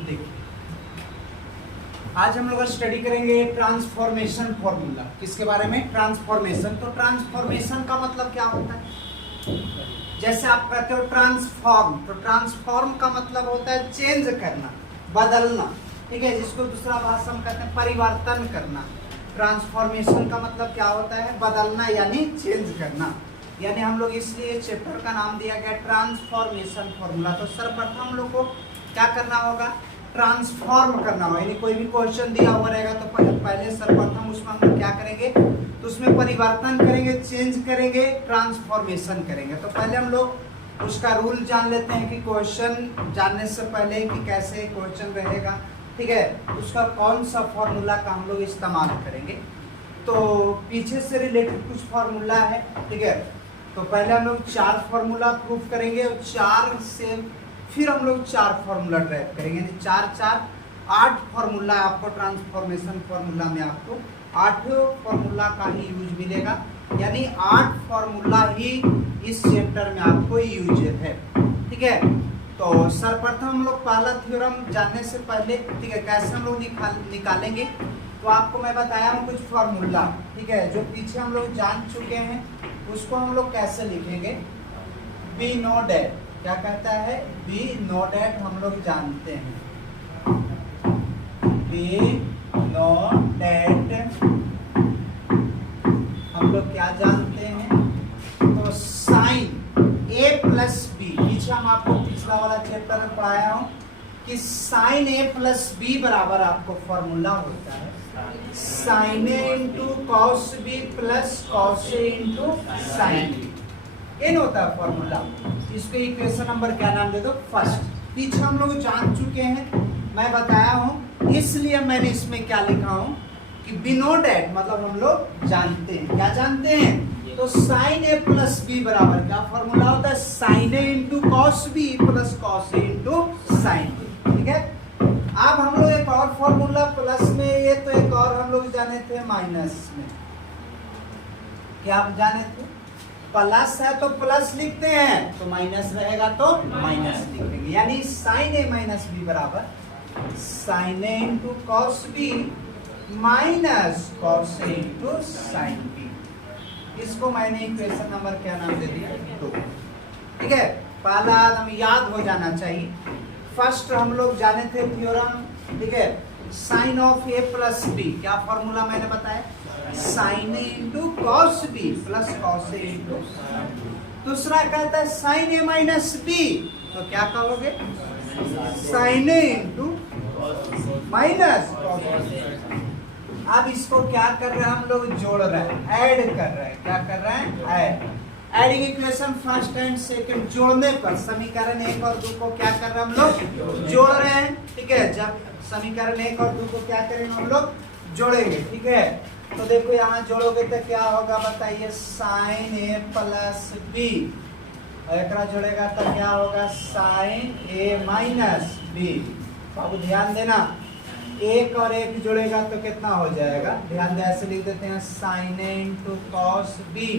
देखिए आज हम लोग स्टडी करेंगे ट्रांसफॉर्मेशन फॉर्मूला। किसके बारे में? ट्रांसफॉर्मेशन। तो ट्रांसफॉर्मेशन का मतलब क्या होता है? जैसे आप कहते हो ट्रांसफॉर्म, तो ट्रांसफॉर्म का मतलब होता है चेंज करना, बदलना, ठीक है, जिसको दूसरा भाषा में कहते हैं परिवर्तन करना। ट्रांसफॉर्मेशन का मतलब क्या होता है? बदलना यानी चेंज करना। यानी हम लोग इसलिए चैप्टर का नाम दिया गया ट्रांसफॉर्मेशन फॉर्मूला। तो सर्वप्रथम हम लोग को क्या करना होगा? ट्रांसफॉर्म करना होगा। यानी कोई भी क्वेश्चन दिया हुआ रहेगा तो पहले सर्वप्रथम उसमें हम लोग क्या करेंगे? तो उसमें परिवर्तन करेंगे, चेंज करेंगे, ट्रांसफॉर्मेशन करेंगे। तो पहले हम लोग उसका रूल जान लेते हैं कि क्वेश्चन जानने से पहले कि कैसे क्वेश्चन रहेगा, ठीक है, उसका कौन सा फॉर्मूला का हम लोग इस्तेमाल करेंगे। तो पीछे से रिलेटेड कुछ फॉर्मूला है, ठीक है। तो पहले हम लोग 4 फॉर्मूला प्रूव करेंगे और 4 से फिर हम लोग 4 फॉर्मूला ड्राइव करेंगे। यानी 4 4 8 फॉर्मूला आपको ट्रांसफॉर्मेशन फॉर्मूला में आपको 8 फॉर्मूला का ही यूज मिलेगा। यानी 8 फॉर्मूला ही इस चैप्टर में आपको यूज है, ठीक है। तो सर्वप्रथम हम लोग पहला थ्योरम जानने से पहले, ठीक है, कैसे हम लोग निकालेंगे तो आपको मैं बताया हूँ कुछ फॉर्मूला, ठीक है, जो पीछे हम लोग जान चुके हैं उसको हम लोग कैसे लिखेंगे। बी नो डैट क्या कहता है? बी नो डैट हम लोग जानते हैं। बी नो डैट हम लोग क्या जानते हैं? तो साइन ए प्लस बी, पीछे हम आपको पिछला वाला चैप्टर में पढ़ाया हूँ कि साइन ए प्लस बी बराबर आपको फॉर्मूला होता है sine A into cos B plus cos A into sine B. इन होता है फॉर्मूला। इसको इक्वेशन नंबर क्या नाम दे दो? फर्स्ट। पीछे हम लोग जान चुके हैं, मैं बताया हूँ, इसलिए मैंने इसमें क्या लिखा हूँ कि बी नो डैट मतलब हम लोग जानते हैं। क्या जानते हैं? तो साइन ए प्लस बी बराबर क्या फॉर्मूला होता है? Sine A into cos B plus cos A into sine B, ठीक है। अब हम लोग एक और फॉर्मूला प्लस में, ये तो एक और हम लोग जाने थे माइनस में। क्या आप जाने थे? प्लस है तो प्लस लिखते हैं, तो माइनस रहेगा तो माइनस लिख देंगे। यानी साइन ए माइनस बी बराबर sine A into cos B minus cos A into sine B. इसको मैंने इक्वेशन नंबर क्या नाम दे दिया? 2, ठीक है। पहला हमें याद हो जाना चाहिए। फर्स्ट हम लोग जाने थे थ्योरम, ठीक है, sine of A plus B. क्या फॉर्मूला मैंने बताया? Sine A into cos B plus cos A into. दूसरा कहता है साइन ए माइनस बी, तो क्या कहोगे? Sign A into minus cos ए। अब इसको क्या कर रहे हैं हम लोग? जोड़ रहे हैं, ऐड कर रहे हैं। क्या कर रहे हैं? Add. Adding equation first and second जोड़ने पर समीकरण 1 और 2 को क्या कर रहे हैं हम लोग? जोड़ रहे हैं, ठीक है। जब समीकरण 1 और 2 को क्या करेंगे हम लोग? जोड़ेंगे, ठीक है। तो देखो यहाँ जोड़ोगे तो क्या होगा बताइए? साइन ए प्लस बी, और एक जोड़ेगा तो क्या होगा? Sign A minus B. बाबू ध्यान देना, 1 और 1 जोड़ेगा तो कितना हो जाएगा? ध्यान दे, ऐसे लिख देते हैं sine A into cos B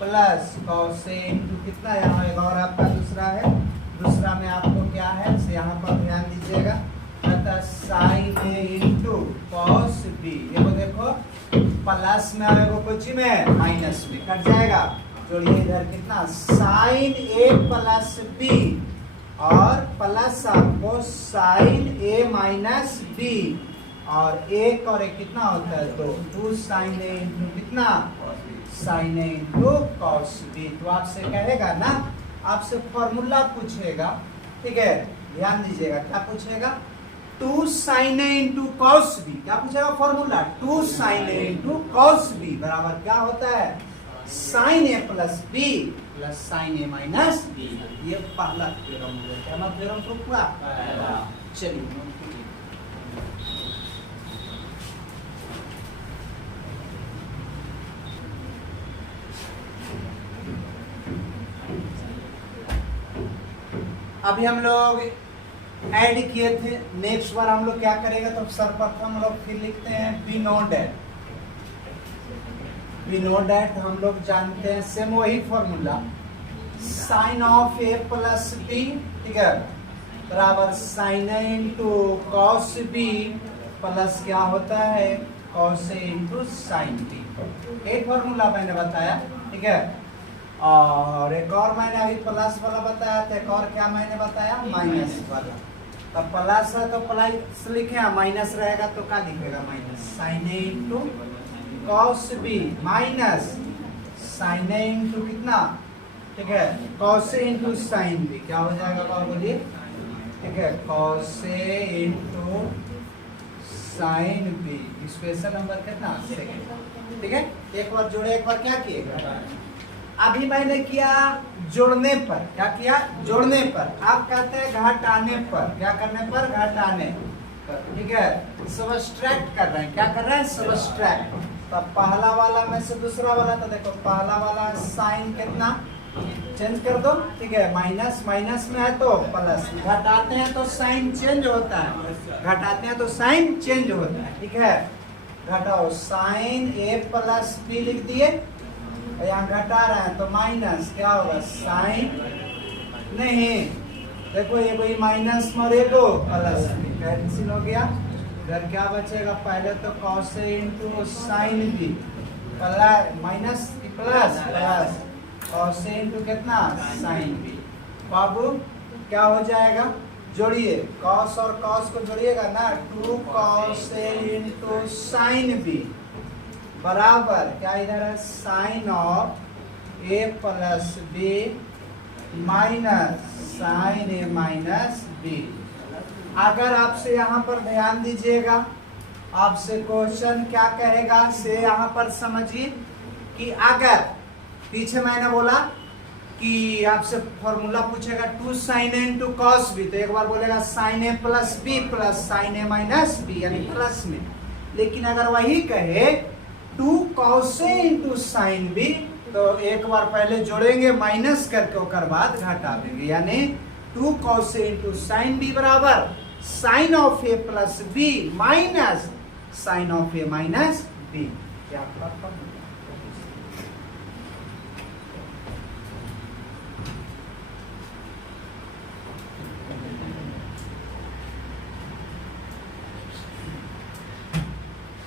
plus cos A into कितना, यहाँ एक और आपका दूसरा है, दूसरा में आपको क्या है से यहाँ पर ध्यान दीजिएगा, अतः sign A into cos B. ये को देखो प्लस में आएगा कुछ में माइनस में कट जाएगा। जोड़िए इधर कितना? साइन ए प्लस बी और प्लस आपको साइन ए माइनस बी, और 1 और 1 कितना होता है? 2 साइन ए इंटू कितना? Sign A into cos B. तो आपसे कहेगा ना, आपसे फॉर्मूला पूछेगा, ठीक है, ध्यान दीजिएगा। क्या पूछेगा? 2 sine A into cos B. क्या पूछेगा? Formula 2 sine A into cos B बराबर क्या होता है? Sine A plus B plus sine A minus B. ये पहला थ्योरम हो गया। क्या थ्योरम प्रूफ हुआ? चलिए अभी हम लोग ऐड किए थे, नेक्स्ट बार हम लोग क्या करेंगे? तो सर्वप्रथम हम लोग फिर लिखते हैं we know that. We know that हम लोग जानते हैं सेम वही formula, sine of A plus B, ठीक है, बराबर sine A into cos B plus क्या होता है cos A into sine B. एक फॉर्मूला मैंने बताया, ठीक है, और एक और मैंने अभी प्लस वाला बताया था, एक और क्या मैंने बताया माइनस वाला। तब प्लस है तो प्लस लिखे, माइनस रहेगा तो क्या लिखेगा minus sine A into cos B minus sine A into कितना, ठीक है, cos A into sine B. क्या हो जाएगा बाबू बोलिए, ठीक है, cos A into sine B, equation number कितना सेकंड, ठीक है। एक बार जोड़े, एक बार क्या किए, अभी मैंने किया जोड़ने पर, क्या किया जोड़ने पर, आप कहते हैं घटाने पर, क्या करने पर घटाने पर, ठीक है, सबट्रैक्ट कर रहे हैं, क्या कर रहे हैं सबट्रैक्ट। तो पहला वाला में से दूसरा वाला, तो देखो पहला वाला साइन कितना चेंज कर दो, ठीक है, माइनस माइनस में है तो प्लस, घटाते हैं तो साइन चेंज होता है, घटाते हैं तो साइन चेंज होता है, ठीक है। घटाओ साइन ए प्लस बी लिख दिए, यहाँ घटा रहे हैं तो माइनस क्या होगा साइन, नहीं देखो ये कोई माइनस और ये दो प्लस कैंसिल हो गया, इधर क्या बचेगा, पहले तो cos A into sine B plus minus plus plus cos A into कितना साइन बी। बाबू क्या हो जाएगा, जोड़िए कॉस और कॉस को जोड़िएगा ना, 2 cos A into sine B बराबर क्या इधर है sine of A plus B minus sine A minus B. अगर आपसे यहाँ पर ध्यान दीजिएगा, आपसे क्वेश्चन क्या कहेगा से यहाँ पर समझिए कि अगर पीछे मैंने बोला कि आपसे फॉर्मूला पूछेगा 2 sine A into cos B, तो एक बार बोलेगा sign A plus B plus sine A minus B यानी प्लस में। लेकिन अगर वही कहे 2 cos A into sine B, तो एक बार पहले जोड़ेंगे माइनस करके और बाद घटा देंगे, यानी 2 cos A into sine B बराबर sine of A plus B minus sine of A minus B. क्या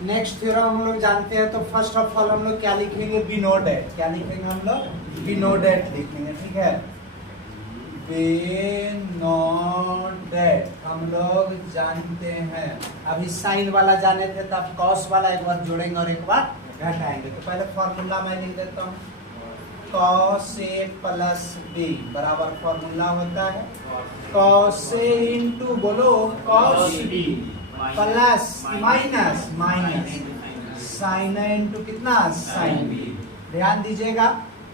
नेक्स्ट थ्योरम हम लोग जानते हैं, तो फर्स्ट ऑफ ऑल हम लोग क्या लिखेंगे बिनोडेट, क्या लिखेंगे हम लोग बिनोडेट लिखेंगे, ठीक है, बिनोडेट हम लोग जानते हैं। अभी साइन वाला जाने थे तो अब कॉस वाला एक बार जोड़ेंगे और एक बार घटाएंगे। तो पहले फॉर्मूला मैं लिख देता हूँ, कॉस ए प्लस बी बराबर फॉर्मूला होता है कॉस ए इंटू बोलो cos B plus minus minus sine A into कितना साइन बी। ध्यान दीजिएगा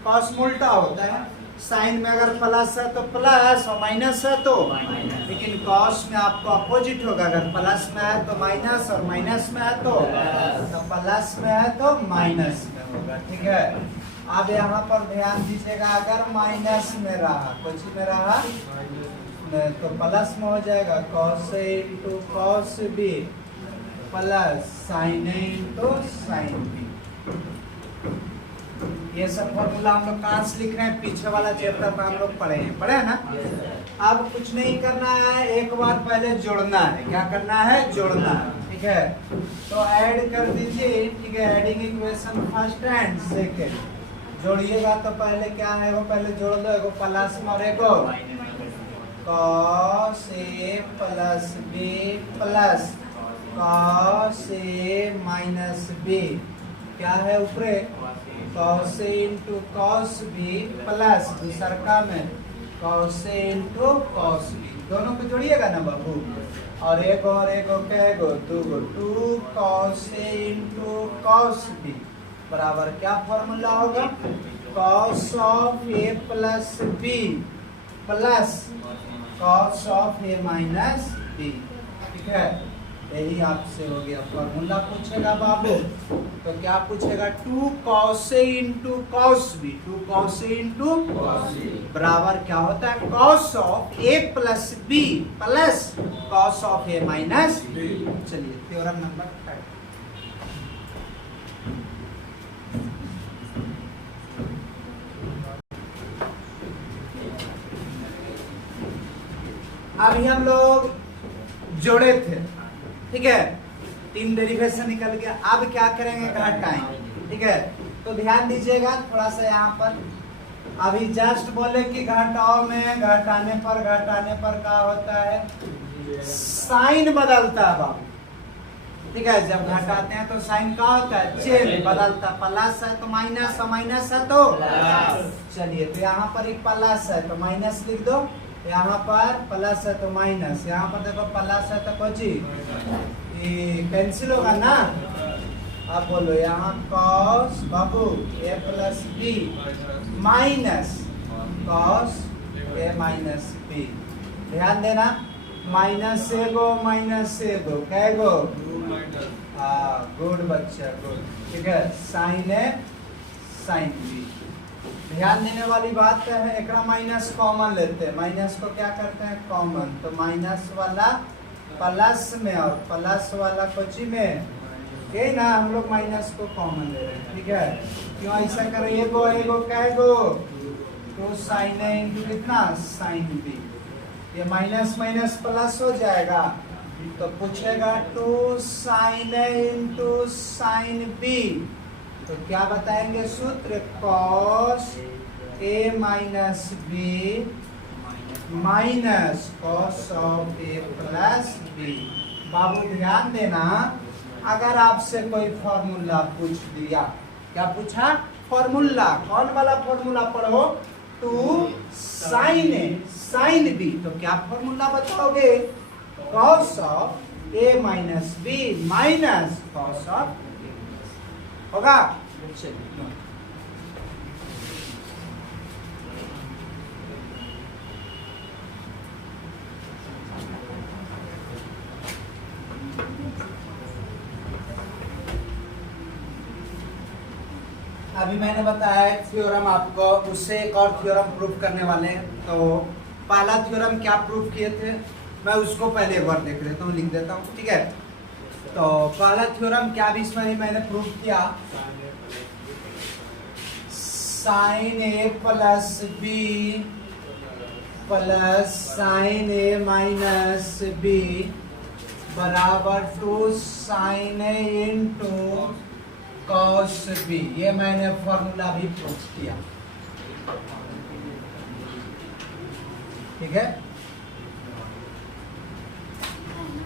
कॉस उल्टा होता है, साइन में अगर प्लस है तो प्लस और माइनस है तो लेकिन कॉस में आपको अपोजिट होगा, अगर प्लस में है तो माइनस और माइनस में है तो प्लस में है तो माइनस में होगा, ठीक है। अब यहाँ पर ध्यान दीजिएगा, अगर माइनस में रहा कुछ में रहा तो प्लस में हो जाएगा cos A into cos B plus sine A into sine B. ये सब फॉर्मूला हम लोग कहाँ से लिख रहे हैं, पीछे वाला चैप्टर में हम लोग पढ़े हैं ना। अब कुछ नहीं करना है, एक बार पहले जोड़ना है, क्या करना है जोड़ना है, ठीक है। तो ऐड कर दीजिए, ठीक है, adding equation first and second जोड़िएगा तो पहले क्या है वो पहले जोड़ दो, एगो प्लस में और एगो cos A plus B plus cos A minus B, क्या है ऊपरे cos A into cos B plus दूसरका में cos A into cos B, दोनों को जोड़िएगा ना बाबू, और एगो कहेगो दूगो 2 cos A into cos B बराबर क्या फॉर्मूला होगा cos of A plus B plus cos of A minus B, ठीक है। यही आपसे हो गया, फॉर्मूला पूछेगा बाबू तो क्या पूछेगा 2 cos A into cos B, 2 cos A into बराबर क्या होता है cos of A plus B plus cos of A minus B. चलिए थ्योरम नंबर 5, अभी हम लोग जोड़े थे, ठीक है, 3 डेरिवेशन निकल गया। अब क्या करेंगे, घटाएंगे, ठीक है। तो ध्यान दीजिएगा थोड़ा सा यहाँ पर, अभी जस्ट बोले कि घटाओ में घटाने पर क्या होता है, साइन बदलता है बाबू, ठीक है। जब घटाते हैं तो साइन क्या होता है, चेंज बदलता, प्लस है तो माइनस, माइनस है तो चलिए, तो यहाँ पर एक प्लस है तो माइनस लिख दो, यहाँ पर प्लस है तो माइनस, यहाँ पर देखो प्लस है तो कुछ कैंसिल होगा ना। अब बोलो यहाँ cos बाबू a plus B minus cos a minus B, ध्यान देना, माइनस ए गो क्या गो, गुड बच्चा गुड, ठीक है। साइन ए साइन बी, ध्यान देने वाली बात है, एक माइनस कॉमन लेते हैं, माइनस को क्या करते हैं कॉमन, तो माइनस वाला प्लस में और प्लस वाला कुछ में, ये ना हम लोग माइनस को कॉमन ले रहे हैं, ठीक है। क्यों ऐसा करें, एगो क्या गो, तो साइन ए इंटू कितना साइन बी, ये माइनस माइनस प्लस हो जाएगा, तो पूछेगा 2 sine A into sine B, तो क्या बताएंगे सूत्र, cos a minus B minus cos of a plus B. बाबू ध्यान देना, अगर आपसे कोई फॉर्मूला पूछ दिया, क्या पूछा, फॉर्मूला, कौन वाला फॉर्मूला पढ़ो, 2 साइन ए साइन बी, तो क्या फॉर्मूला बताओगे, cos of a minus B minus cos of होगा। अभी मैंने बताया एक थ्योरम आपको, उससे एक और थ्योरम प्रूफ करने वाले हैं। तो पहला थ्योरम क्या प्रूफ किए थे, मैं उसको पहले एक बार देख लेता हूँ, लिख देता हूँ, ठीक है। तो पहला थ्योरम क्या भी इसमें मैंने प्रूफ किया, sign A plus B plus sine A minus B बराबर 2 sine A into cos b, ये मैंने फॉर्मूला भी प्रूफ किया, ठीक है।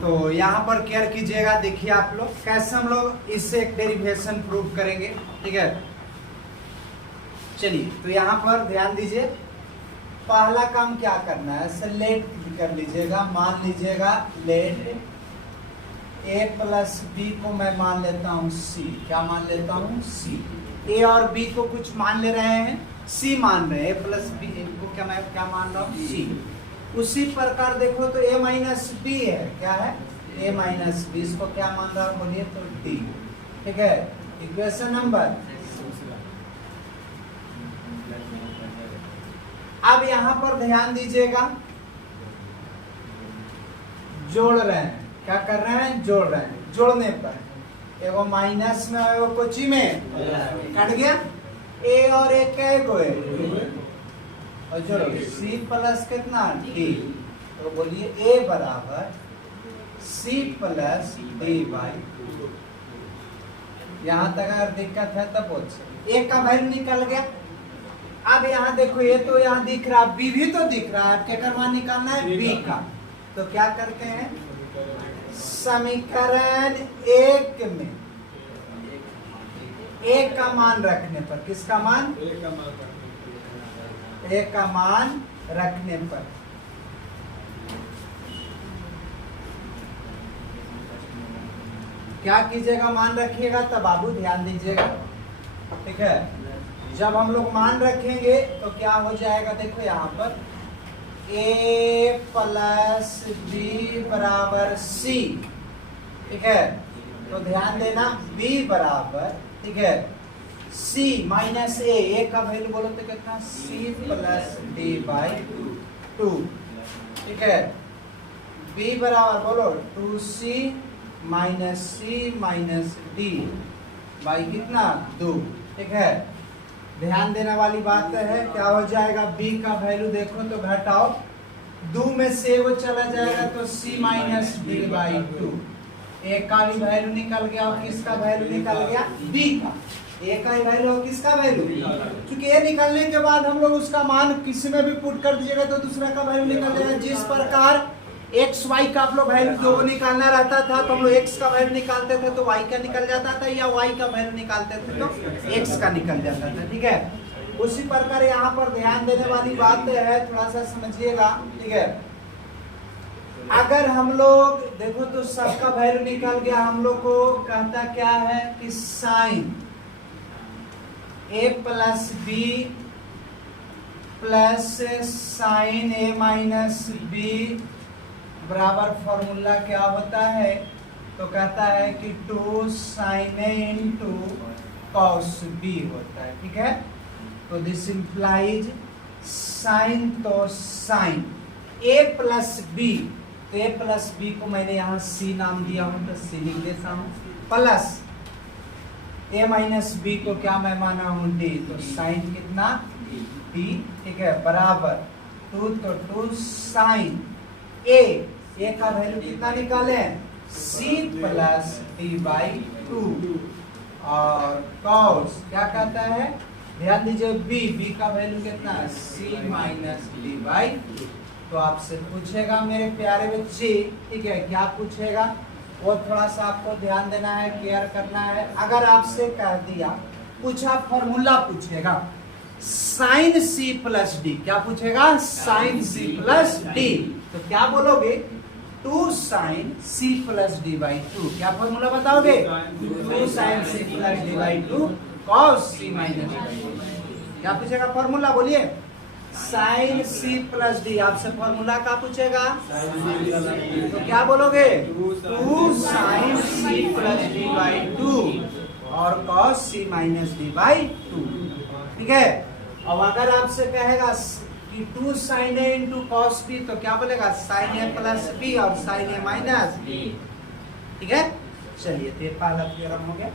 तो यहाँ पर केयर कीजिएगा, देखिए आप लोग कैसे हम लोग इससे एक डेरिवेशन प्रूफ करेंगे, ठीक है। चलिए, तो यहाँ पर ध्यान दीजिए, पहला काम क्या करना है, ऐसे लेट कर लीजिएगा, मान लीजिएगा लेट a प्लस बी को मैं मान लेता हूँ c, क्या मान लेता हूँ c, a और b को कुछ मान ले रहे हैं, c मान रहे हैं, a प्लस बी को क्या मैं क्या मान रहा हूँ c। उसी प्रकार देखो तो a माइनस बी है, क्या है a माइनस बी, इसको क्या मान रहा हूँ बोलिए तो d, ठीक है। इक्वेशन नंबर, अब यहाँ पर ध्यान दीजिएगा, जोड़ रहे हैं, क्या कर रहे हैं, जोड़ रहे हैं, जोड़ने पर एगो माइनस में एगो कोची में कट गया, a और a क्या गो है, और जोड़ो c प्लस कितना d, तो बोलिए a बराबर c प्लस d बाई, यहाँ तक अगर दिक्कत है तब बोल, a का वैल्यू निकल गया। अब यहाँ देखो, ये तो यहाँ दिख रहा, b भी तो दिख रहा है, क्या करवा निकालना है b का, तो क्या करते हैं, समीकरण 1 में a का मान रखने पर, किसका मान, a का मान रखने पर क्या कीजिएगा, मान रखिएगा, तब बाबू ध्यान दीजिएगा, ठीक है। जब हम लोग मान रखेंगे तो क्या हो जाएगा, देखो यहाँ पर a प्लस बी बराबर c, ठीक है। तो ध्यान देना, b बराबर, ठीक है, c माइनस a का वैल्यू बोलो तो कितना, c प्लस d बाई 2, ठीक है। b बराबर बोलो 2c minus c minus d by कितना 2, ठीक है। ध्यान देने वाली बात है, क्या हो जाएगा, b का वैल्यू देखो तो घटाओ, दो में से वो चला जाएगा तो c minus D by two. A का भी वैल्यू निकल गया और किसका वैल्यू निकल गया, b का। ए का वैल्यू और किसका वैल्यू, क्योंकि ए निकलने के बाद हम लोग उसका मान किसी में भी पुट कर दीजिएगा तो दूसरा का वैल्यू निकल जाएगा। जिस प्रकार एक्स वाई का आप लोग वैल्यू जो निकालना रहता था तो हम लोग एक्स का वैल्यू निकालते थे तो वाई का निकल जाता था, या वाई का वैल्यू निकालते थे तो एक्स का निकल जाता था। ठीक है, उसी प्रकार यहाँ पर ध्यान देने वाली बात है, थोड़ा सा समझिएगा। ठीक है, अगर हम लोग देखो तो सबका वैल्यू निकल गया, हम लोग को कहता क्या है कि sign A plus B plus sine A minus B बराबर फॉर्मूला क्या होता है, तो कहता है कि 2 sine A into cos B होता है। ठीक है, तो दिस इंप्लाइज साइन, तो साइन ए प्लस बी, तो ए प्लस बी को मैंने यहाँ सी नाम दिया हूँ तो सी लिख देता हूँ, प्लस ए माइनस बी को क्या मैं माना हूँ डी, तो साइन कितना डी। ठीक है, बराबर 2, तो 2 साइन ए का वैल्यू कितना निकाले, c plus D by two, और कॉस क्या कहता है, ध्यान दीजिए b का वैल्यू कितना है, c माइनस डी बाई। तो आपसे पूछेगा मेरे प्यारे बच्चे, ठीक है, क्या पूछेगा वो थोड़ा सा आपको ध्यान देना है, केयर करना है। अगर आपसे कह दिया पूछा फॉर्मूला पूछेगा साइन सी प्लस डी, क्या पूछेगा, साइन सी प्लस डी, तो क्या बोलोगे, 2 sine C plus D by two, क्या फॉर्मूला बताओगे, 2 sine C plus D by two cos C minus D. क्या पूछेगा फॉर्मूला, बोलिए, साइन सी प्लस डी। आपसे फॉर्मूला क्या पूछेगा, तो क्या बोलोगे, 2 sine C plus D by two और cos C minus D by two. ठीक है, अब अगर आपसे कहेगा कि 2 sine A into cos B, तो क्या बोलेगा, साइन ए प्लस बी और साइन ए माइनस बी। ठीक है, चलिए तो पहला थ्योरम हो गया।